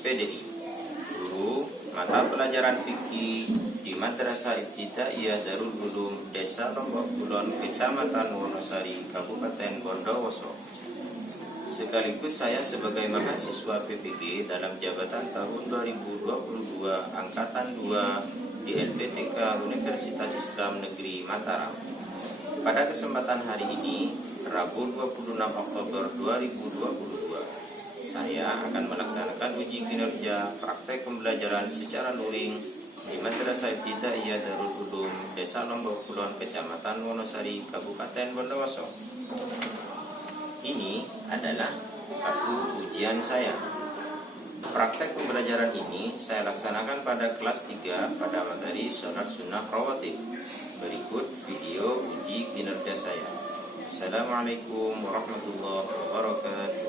PDI, guru mata pelajaran fikih di Madrasah Ibtidaiyah Darul Ulum Desa Lombok Kulon, Kecamatan Wonosari, Kabupaten Bondowoso. Sekaligus saya sebagai mahasiswa PPG dalam jabatan tahun 2022 Angkatan 2 di LPTK Universitas Islam Negeri Mataram. Pada kesempatan hari ini, Rabu 26 Oktober 2022, saya akan melaksanakan uji kinerja praktek pembelajaran secara luring di Madrasah Ibtidaiyah Darul Ulum Desa Lombok Kulon, Kecamatan Wonosari, Kabupaten Bondowoso. Ini adalah kartu ujian saya. Praktek pembelajaran ini saya laksanakan pada kelas 3 pada materi Sholat Sunnah Rawatib. Berikut video uji kinerja saya. Assalamualaikum warahmatullahi wabarakatuh.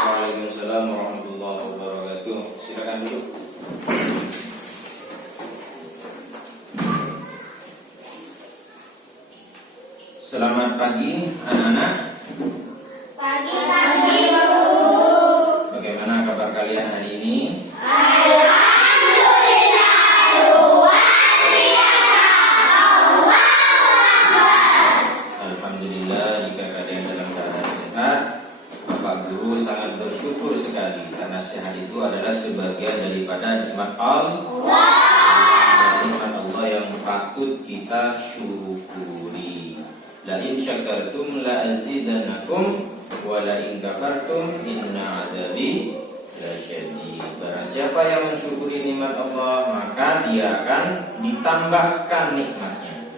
Waalaikumsalam warahmatullahi wabarakatuh. Silakan duduk. Selamat pagi anak-anak. Pagi, Bu. Bagaimana kabar kalian hari ini? Alhamdulillah, luar biasa. Alhamdulillah, jika kalian dalam keadaan sehat, Bapak Guru sangat bersyukur sekali karena sehat itu adalah sebagian daripada nikmat Allah. Nikmat Allah yang patut kita syukuri. La in syakartum la azidannakum wa la in kafartum inna adabi lasyadid. Barang siapa yang mensyukuri nikmat Allah, maka dia akan ditambahkan nikmatnya.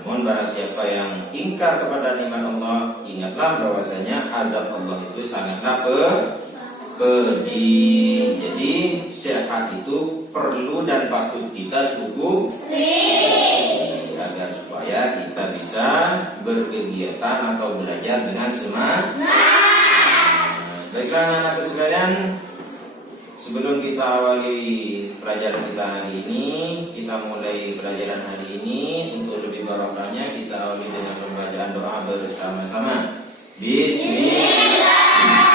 Namun barang siapa yang ingkar kepada nikmat Allah, ingatlah bahwasanya azab Allah itu sangatlah pedih. Jadi sehat itu perlu dan patut kita syukuri agar supaya kita bisa berkegiatan atau belajar dengan semangat. Baiklah anak-anak sekalian, sebelum kita awali pelajaran kita hari ini, kita mulai pelajaran hari ini. Untuk lebih barokahnya kita awali dengan pembacaan doa bersama-sama. Bismillahirrahmanirrahim.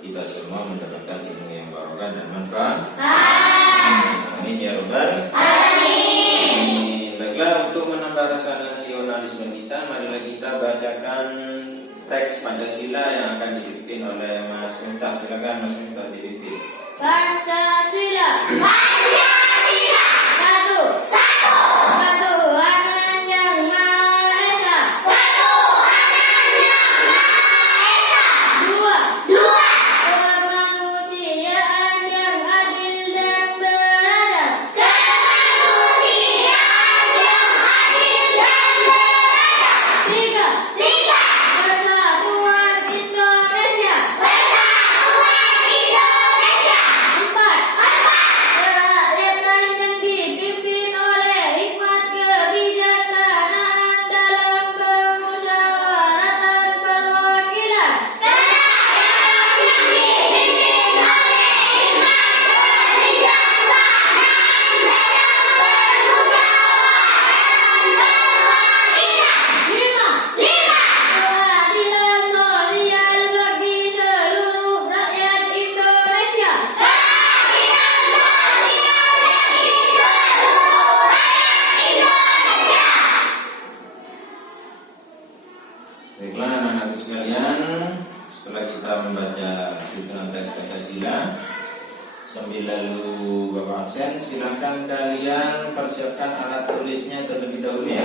Kita semua mendapatkan ilmu yang barokah dan manfaat. Amin ya rabbal alamin. Baiklah, untuk menambah rasa nasionalisme kita, marilah kita bacakan teks Pancasila yang akan dipimpin oleh Mas Miftah. Silakan Mas Miftah dipimpin. Pancasila. Pancasila. Satu. Ketuhanan yang Maha Esa. Ketuhanan yang Maha Esa. Dua. Kemanusiaan yang adil dan beradab. Kemanusiaan yang adil dan beradab. Tiga. Persatuan Indonesia. Persatuan Indonesia. Empat. Kerakyatan yang dipimpin oleh hikmat kebijaksanaan dalam permusyawaratan perwakilan. Kerakyatan yang dipimpin oleh hikmat kebijaksanaan dalam permusyawaratan perwakilan. Lima. Keadilan sosial bagi seluruh rakyat Indonesia. Keadilan sosial bagi seluruh rakyat Indonesia. Baiklah anak-anak sekalian, setelah kita membaca susunan teks Pancasila, sambil lalu Bapak absen, silakan kalian persiapkan alat tulisnya terlebih dahulu ya.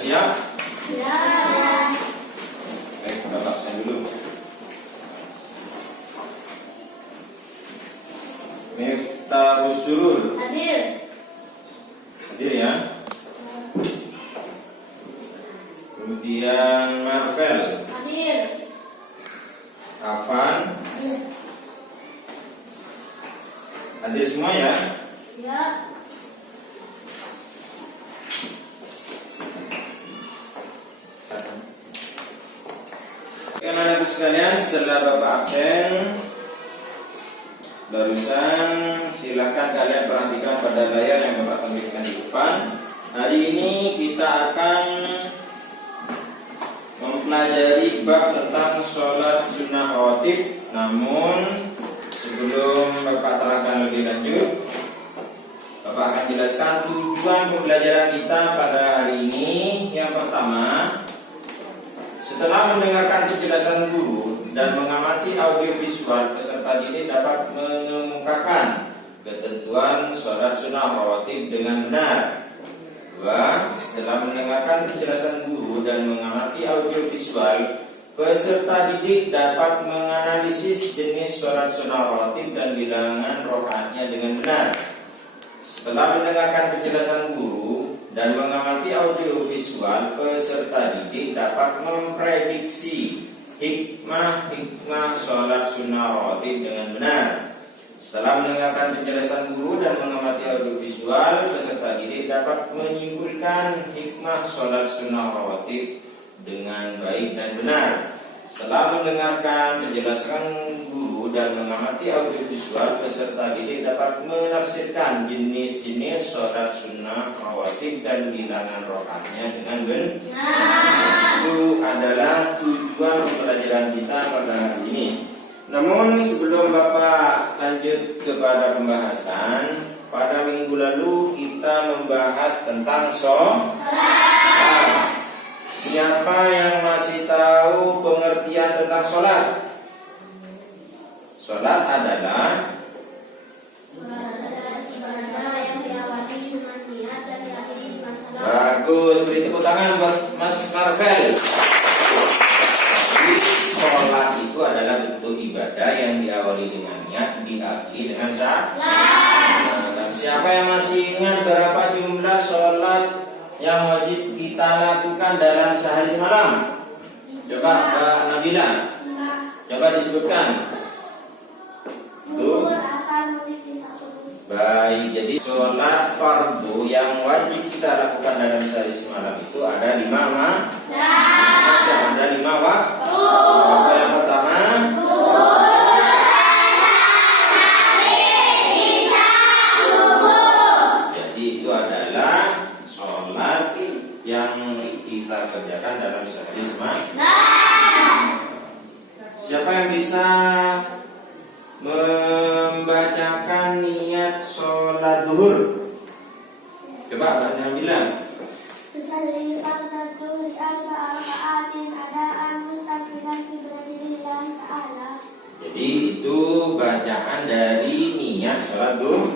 siap? Ya. Baik, Bapak saya dulu. Miftahus Surur. Hadir. Hadir ya. Kemudian Marvel. Hadir. Afan. Hadir. Hadir semua ya. Ya. Anak-anak sekalian, setelah Bapak absen barusan, silakan kalian perhatikan pada layar yang Bapak tampilkan di depan. Hari ini kita akan mempelajari bab tentang sholat sunnah rawatib. Namun sebelum Bapak terangkan lebih lanjut, Bapak akan jelaskan tujuan pembelajaran kita pada hari ini. Yang pertama, setelah mendengarkan penjelasan guru dan mengamati audiovisual, peserta didik dapat mengemukakan ketentuan sholat sunnah rawatib dengan benar. 2. Setelah mendengarkan penjelasan guru dan mengamati audiovisual, peserta didik dapat menganalisis jenis sholat sunnah rawatib dan bilangan rakaatnya dengan benar. Setelah mendengarkan penjelasan guru dan mengamati audiovisual, peserta didik dapat memprediksi hikmah sholat sunnah rawatib dengan benar. Setelah mendengarkan penjelasan guru dan mengamati audiovisual, peserta didik dapat menyimpulkan hikmah sholat sunnah rawatib dengan baik dan benar. Setelah mendengarkan penjelasan guru dan mengamati audiovisual, peserta didik dapat menafsirkan jenis-jenis sholat sunnah rawatib dan bilangan rakaatnya dengan benar. Itu adalah tujuan pembelajaran kita pada hari ini. Namun sebelum Bapak lanjut kepada pembahasan, pada minggu lalu kita membahas tentang sholat. Siapa yang masih tahu pengertian tentang sholat? Sholat adalah ibadah yang diawali dengan niat dan diakhiri dengan salam. bagus, beri tepuk tangan buat Mas Marvel. Jadi, sholat itu adalah bentuk ibadah yang diawali dengan niat, diakhiri dengan salam. Dan siapa yang masih ingat berapa jumlah sholat yang wajib kita lakukan dalam sehari semalam? Coba Mbak Nabila, coba disebutkan. Tuh. Baik, jadi sholat fardu yang wajib kita lakukan dalam sehari semalam itu ada 5 ada 5 waktu. Waktu yang pertama, jadi itu adalah sholat yang kita kerjakan dalam sehari semalam. Siapa yang bisa membacakan niat sholat duhur? Coba Mbak bilang. Tusalli fardhu dhuhri arba'a raka'atin adaan mustaqilan fi baladillah ta'ala. Jadi itu bacaan dari niat sholat duhur.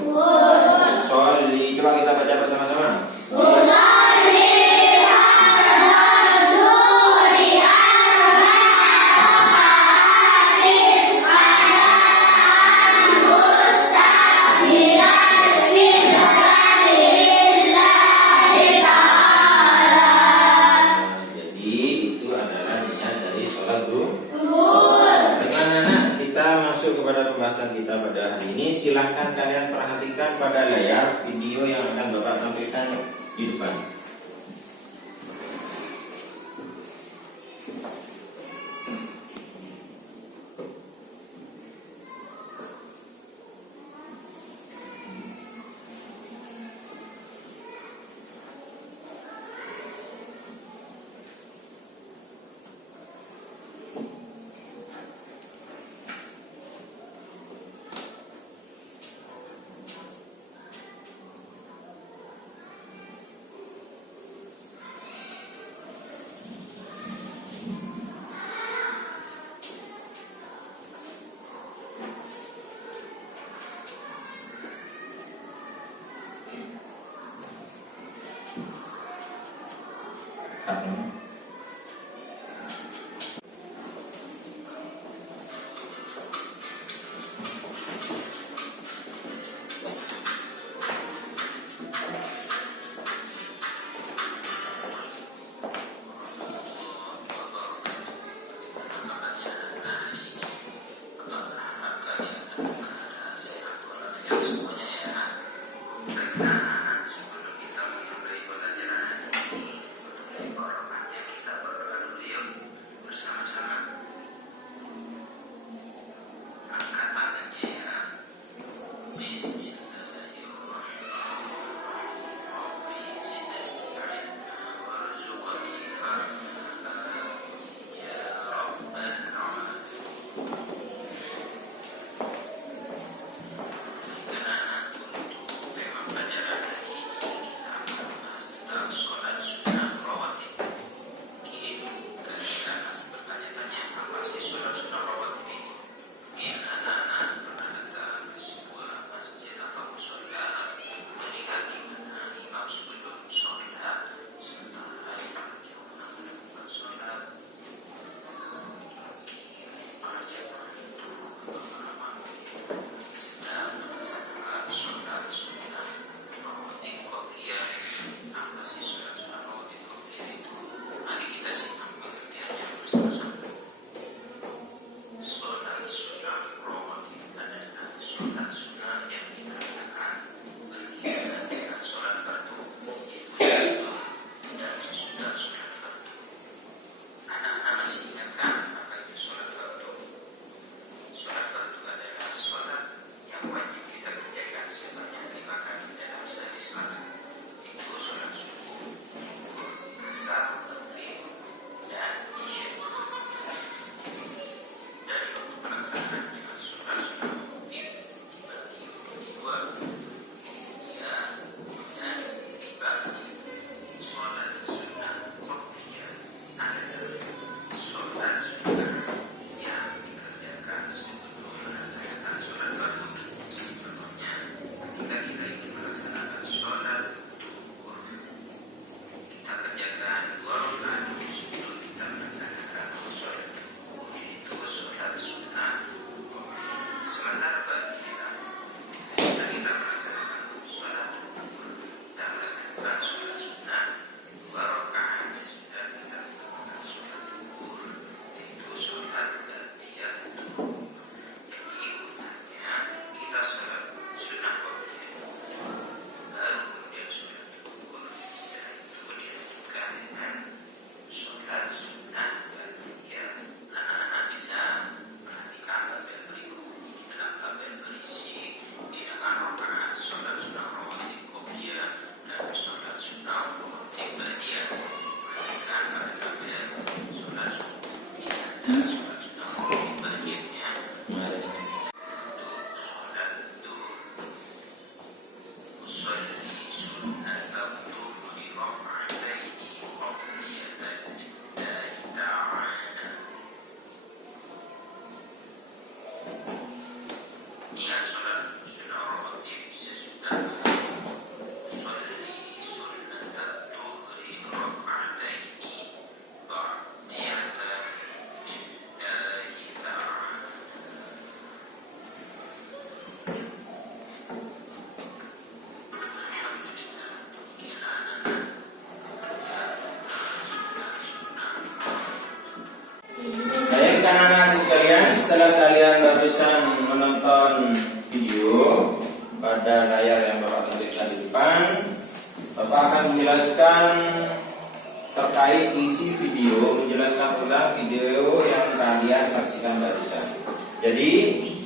Sholli, coba kita baca bersama-sama. Kita pada hari ini, silahkan kalian perhatikan pada layar video yang akan Bapak tampilkan di depan. Setelah kalian barusan menonton video pada layar yang Bapak tunjukkan di depan, Bapak akan menjelaskan terkait isi video, menjelaskan ulang video yang kalian saksikan barusan. Jadi,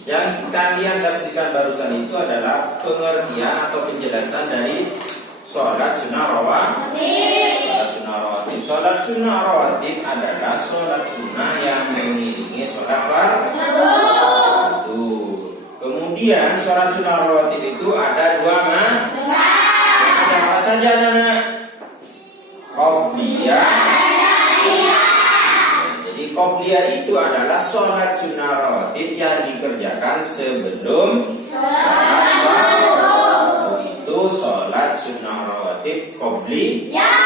yang kalian saksikan barusan itu adalah pengertian atau penjelasan dari sholat sunnah rawatib. Sholat sunnah rawatib adalah sholat sunnah yang mengiringi sholat fardu. Kemudian sholat sunnah rawatib itu ada dua macam. Ada apa saja, anak? Qobliyah. Jadi qobliyah itu adalah sholat sunnah rawatib yang dikerjakan sebelum sholat fardu. Itu sholat sunnah rawatib qobliyah.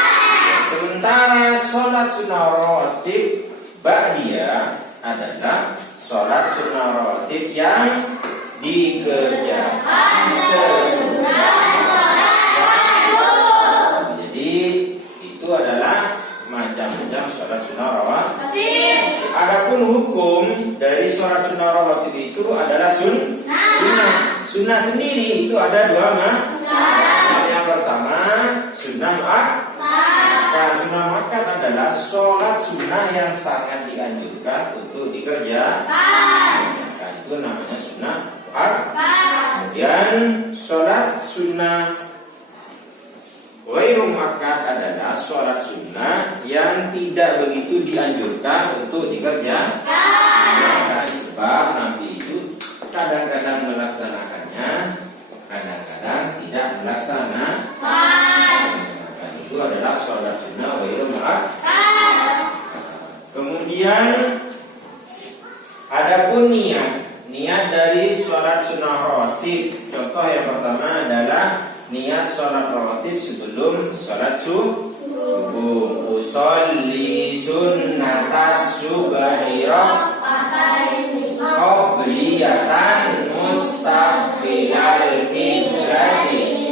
Sementara antara sholat sunnah rawatib ba'diyah adalah sholat sunnah rawatib yang dikerjakan sesudah sholat. Jadi itu adalah macam-macam sholat sunnah rawatib. Adapun hukum dari sholat sunnah rawatib itu adalah sunnah. Sunnah sendiri itu ada dua Yang pertama sunnah muakkad. Sunnah muakkad adalah sholat sunnah yang sangat dianjurkan untuk dikerjakan. Itu namanya sunnah muakkad. Kemudian sholat sunnah ghairu muakkad adalah sholat sunnah yang tidak begitu dianjurkan untuk dikerjakan. Sebab Nabi itu kadang-kadang melaksanakannya, kadang-kadang tidak melaksanakan. Itu adalah sholat sunnah ghairu muakkad. Kemudian adapun niat dari sholat sunnah rawatib. Contoh yang pertama adalah niat sholat rawatib sebelum sholat subuh. Usolli sunnatas subhi qabliyatan mustaqbilal qiblati.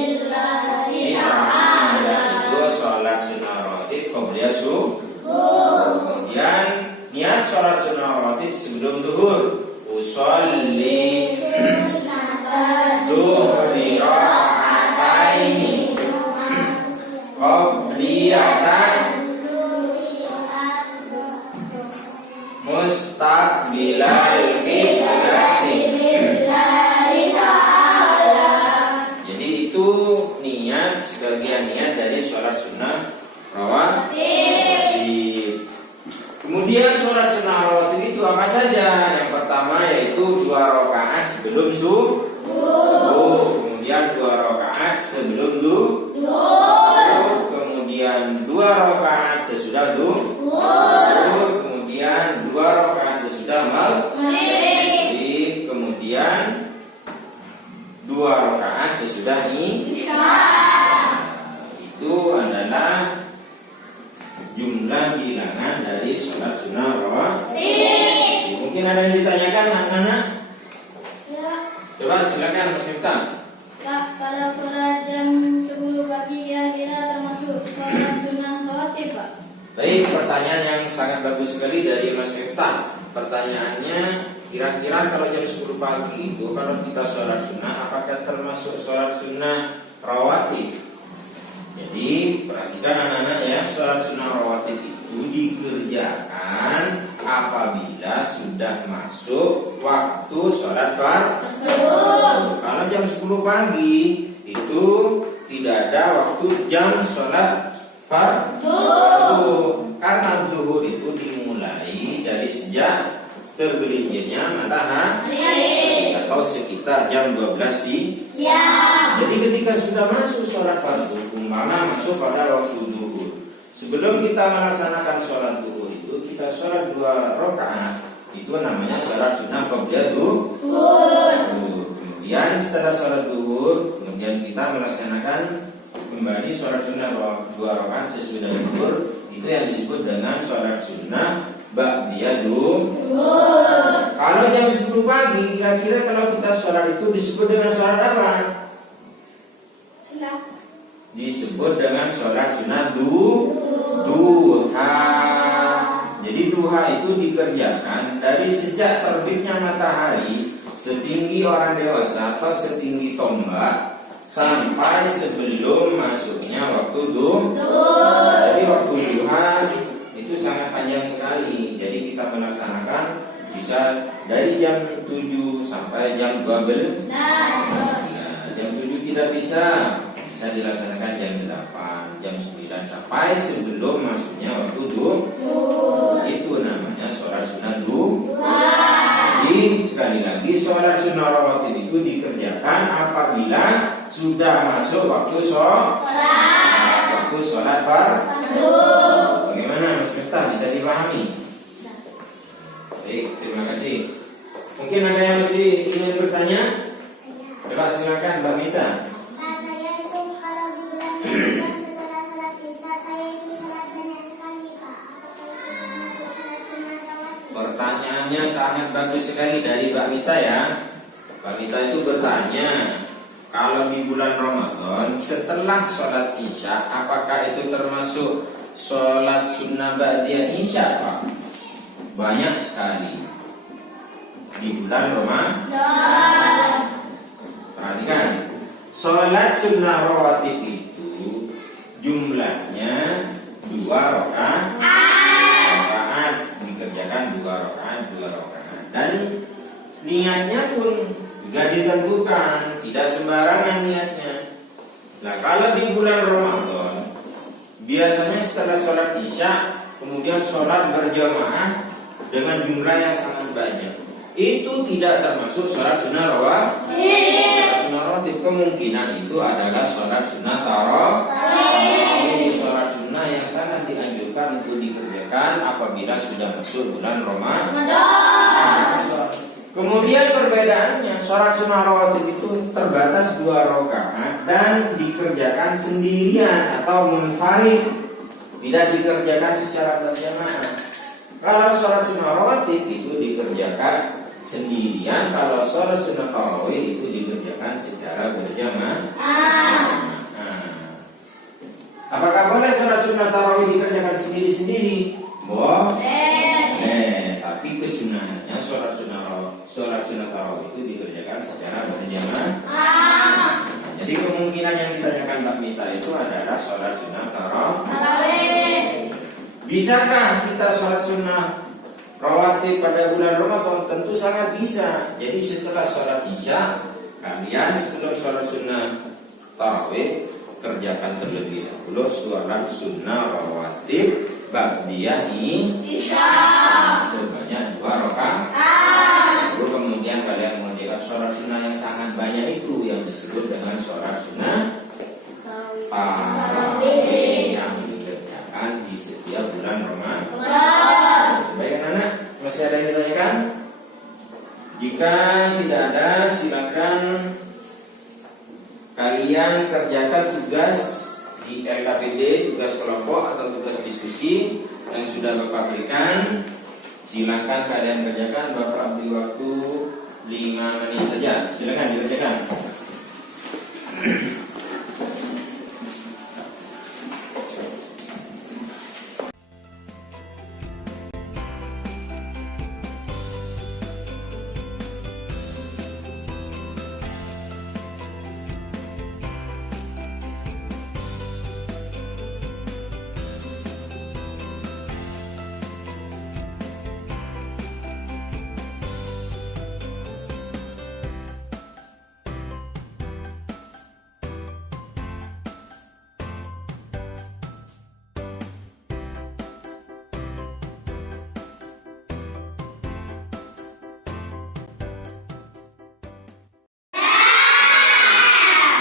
Itu sholat sunnah rawatib qabliyah subuh. Kemudian niat sholat sunnah rawatib sebelum zuhur. Usolli duhri raka'ataini qabliyatan mustaqbilal qiblati. Jadi itu niat, sebagian niat dari sholat sunnah rawatib. Kemudian sholat sunnah rawatib itu apa saja? Yang pertama yaitu 2 rakaat sebelum subuh. Kemudian 2 rakaat sebelum zuhur. Kemudian 2 rakaat sesudah zuhur. Kemudian 2 rakaat sesudah maghrib. Kemudian 2 rakaat sesudah isya. Itu adalah jumlah bilangan dari sholat sunnah rawatib. Mungkin ada yang ditanyakan anak-anak? Ya. Coba silakan Mas Miftah. Kak, pada sholat jam 10 pagi kira-kira termasuk sholat sunnah rawatib, Pak? Baik, pertanyaan yang sangat bagus sekali dari Mas Miftah. Pertanyaannya, kira-kira kalau jam 10 pagi itu kalau kita sholat sunnah, apakah termasuk sholat sunnah rawatib? Jadi perhatikan anak-anak ya, sholat sunnah rawatib itu dikerjakan apabila sudah masuk waktu sholat fardu. Kalau jam 10 pagi itu tidak ada waktu jam sholat fardu. Karena zuhur itu dimulai dari sejak tergelincirnya matahari atau sekitar jam 12 siang. Jadi ketika sudah masuk sholat fardu, umpama masuk pada waktu zuhur, sebelum kita melaksanakan sholat zuhur itu kita sholat 2 rakaat, itu namanya sholat sunnah qabliyah zuhur. Kemudian setelah sholat zuhur, kemudian kita melaksanakan kembali sholat sunnah 2 rakaat sesudah zuhur, itu yang disebut dengan sholat sunnah ba'diyah zuhur. Kalau jam 10 pagi, kira-kira kalau kita sholat itu disebut dengan sholat apa? Disebut dengan sholat sunnah duha. Jadi duha itu dikerjakan dari sejak terbitnya matahari setinggi orang dewasa atau setinggi tombak sampai sebelum masuknya waktu duha. Jadi waktu duha itu sangat panjang sekali. Jadi kita melaksanakan bisa dari jam 7 sampai jam 12. Jam 7 tidak bisa dilaksanakan jam 8, jam 9 sampai sebelum masuknya waktu duha. Itu namanya sholat sunnah duha. Jadi sekali lagi sholat sunnah rawatib itu dikerjakan apabila sudah masuk waktu sholat fardu. Bagaimana Mas Miftah, bisa dipahami? Baik, terima kasih. Mungkin ada yang masih ingin bertanya? Coba silakan Mbak Mita. Saya itu kalau di bulan Ramadan setelah sholat isya saya itu sholat banyak Pertanyaannya sangat bagus sekali dari Mbak Mita ya. Mbak Mita itu bertanya, kalau di bulan Ramadan setelah sholat Isya, apakah itu termasuk sholat sunnah ba'diyah Isya, Pak? Banyak sekali di bulan Ramadan. Perhatikan, sholat sunnah rawatib itu jumlahnya 2 rakaat, dikerjakan 2 rakaat, dan niatnya pun juga ditentukan, tidak sembarangan niatnya. Nah, kalau di bulan Ramadan biasanya setelah sholat Isya kemudian sholat berjamaah dengan jumlah yang sangat banyak, itu tidak termasuk sholat sunnah rawatib. Sholat sunnah rawatib kemungkinan itu adalah sholat sunnah tarawih, sholat sunnah yang sangat dianjurkan untuk dikerjakan apabila sudah masuk bulan Ramadan. Kemudian perbedaannya, sholat sunnah rawatib itu terbatas 2 rakaat dan dikerjakan sendirian atau munfarid, tidak dikerjakan secara berjamaah. Kalau sholat sunnah rawatib itu dikerjakan sendirian, kalau sholat sunnah tarawih itu dikerjakan secara berjamaah. Apakah boleh sholat sunnah tarawih dikerjakan sendiri-sendiri? Boleh. Tapi kesunahannya sholat sunnah tarawih itu dikerjakan secara berjamaah. Jadi kemungkinan yang ditanyakan Mbak Mita itu adalah sholat sunnah tarawih. Bisakah kita sholat sunnah rawatib pada bulan Ramadan? Tentu sangat bisa. Jadi setelah sholat Isya, kalian sebelum sholat sunnah tarawih kerjakan terlebih dahulu sholat sunnah rawatib ba'diyah Isya sebanyak 2 rakaat. Lalu kemudian kalian mengerjakan sholat sunnah yang sangat banyak itu yang disebut dengan sholat sunnah tarawih yang dikerjakan di setiap bulan Ramadan. Baik anak, masih ada yang ditanyakan? Jika tidak ada, silakan kalian kerjakan tugas di LKPD, tugas kelompok atau tugas diskusi yang sudah Bapak berikan. Silakan kalian kerjakan, Bapak beri waktu 5 menit saja. Silakan dikerjakan.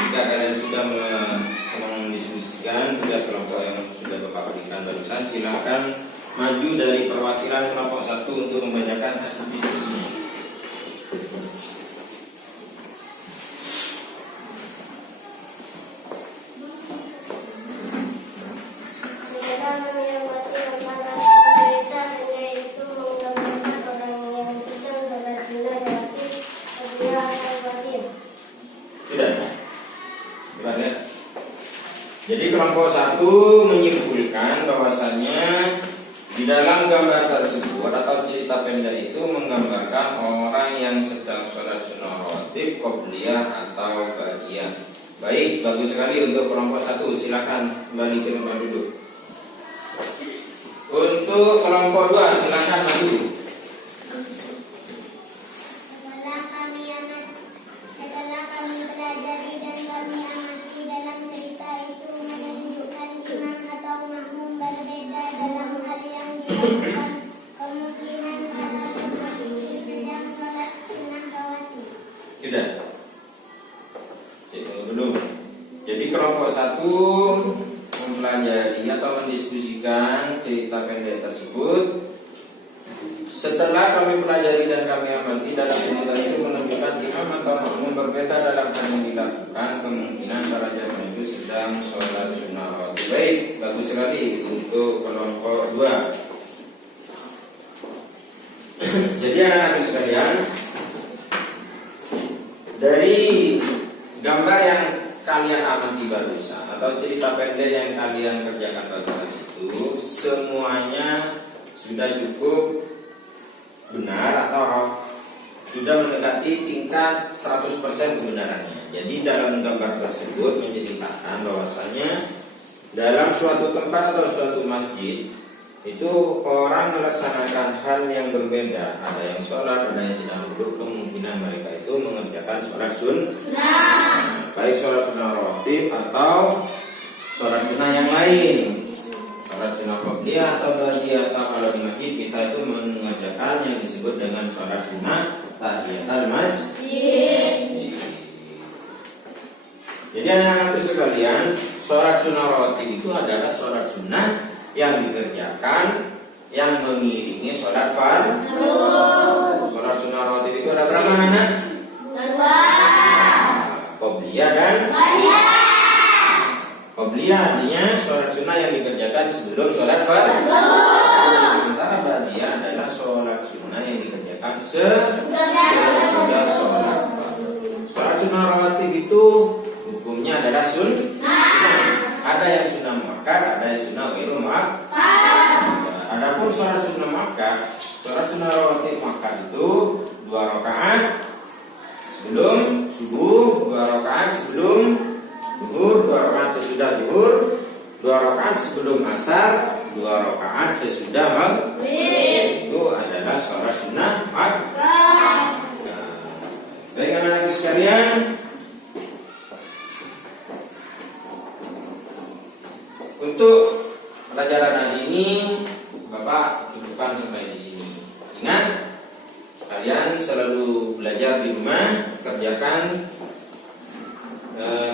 Jika kalian sudah mendiskusikan tugas kelompok yang sudah Bapak berikan barusan, silakan maju dari perwakilan kelompok 1 untuk membacakan hasil diskusinya. Jadi kelompok 1 menyimpulkan bahwasannya di dalam gambar tersebut atau cerita pendek itu menggambarkan orang yang sedang sholat sunnah rawatib, qobliyah atau ba'diyah. Baik, bagus sekali untuk kelompok 1. Silakan kembali ke tempat duduk. Untuk kelompok 2 silakan maju. Setelah kami pelajari dan kami amati dalam cerita itu menunjukkan imam atau makmum berbeda dalam hal yang dilakukan. Kemungkinan kalau seperti ini sedang sholat sunnah rawatib. Tidak. Belum. Jadi kelompok 1 mempelajari atau mendiskusikan cerita pendek tersebut. Setelah kami pelajari dan kami amati dalam cerita itu menunjukkan imam atau makmum berbeda dalam hal yang dilakukan. Kemungkinan para jamaah itu sedang sholat sunnah rawatib. Baik, bagus sekali untuk kelompok 2. anak sekalian, dari gambar yang kalian amati barusan atau cerita pendek yang kalian kerjakan barusan itu semuanya sudah cukup benar atau sudah mendekati tingkat 100% kebenarannya. Jadi dalam gambar tersebut menceritakan bahwasanya dalam suatu tempat atau suatu masjid itu orang melaksanakan hal yang berbeda. Ada yang sholat, ada yang sedang duduk. Kemungkinan mereka itu mengerjakan sholat sunnah, baik sholat sunnah rawatib atau sholat sunnah yang lain, sholat sunnah qabliyah atau ba'diyah. Atau kalau di masjid kita itu mengerjakan yang disebut dengan sholat sunnah tahiyatul masjid. Jadi anak-anakku sekalian, sholat sunnah rawatib itu adalah sholat sunnah yang dikerjakan yang mengiringi sholat fardu. Sholat sunnah rawatib itu ada berapa anak? Dua. Qobliyah dan Ba'diyah. Qobliyah artinya sholat sunnah yang dikerjakan sebelum sholat fardu. Sementara ba'diyah adalah sholat sunnah yang dikerjakan sesudah sholat fardu. Sholat sunnah rawatib itu hukumnya adalah sunnah. Ada yang sunnah muakkad, ada yang sunnah ghairu muakkad. Adapun sholat sunnah muakkad, sholat sunnah rawatib muakkad itu 2 rakaat sebelum subuh, 2 rakaat sebelum zuhur, 2 rakaat sesudah zuhur, 2 rakaat sebelum asar, 2 rakaat sesudah maghrib. Itu adalah sholat sunnah muakkad. Baik anak-anak sekalian, untuk pelajaran hari ini Bapak cukupkan sampai di sini. Ingat, kalian selalu belajar di rumah, kerjakan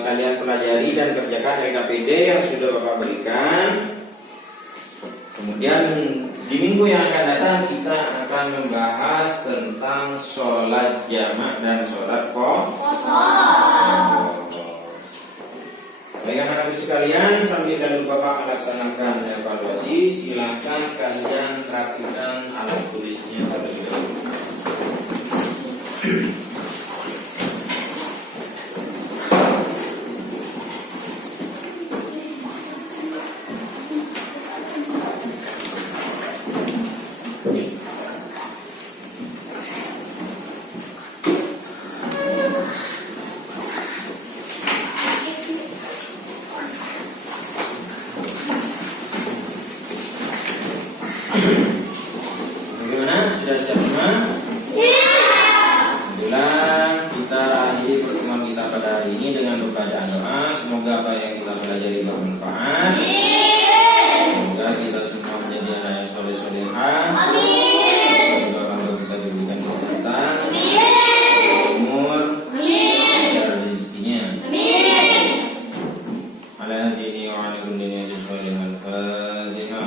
kalian pelajari dan kerjakan LKPD yang sudah Bapak berikan. Kemudian di minggu yang akan datang kita akan membahas tentang sholat jamak dan sholat qasar. Baik anak-anak sekalian, sambil lalu Bapak melaksanakan evaluasi, silakan kalian rapikan alat tulisnya terlebih dahulu. Bagaimana? Sudah siap semua? Alhamdulillah, kita akhiri pertemuan kita pada hari ini dengan bacaan doa. Semoga apa yang kita pelajari bermanfaat. Semoga kita semua menjadi anak yang soleh-solehah. Semoga orang tua kita diberikan kesehatan, umur, dan rezekinya. Ala hadini wa ala kulli niyatin sholihah. Al-Fatihah.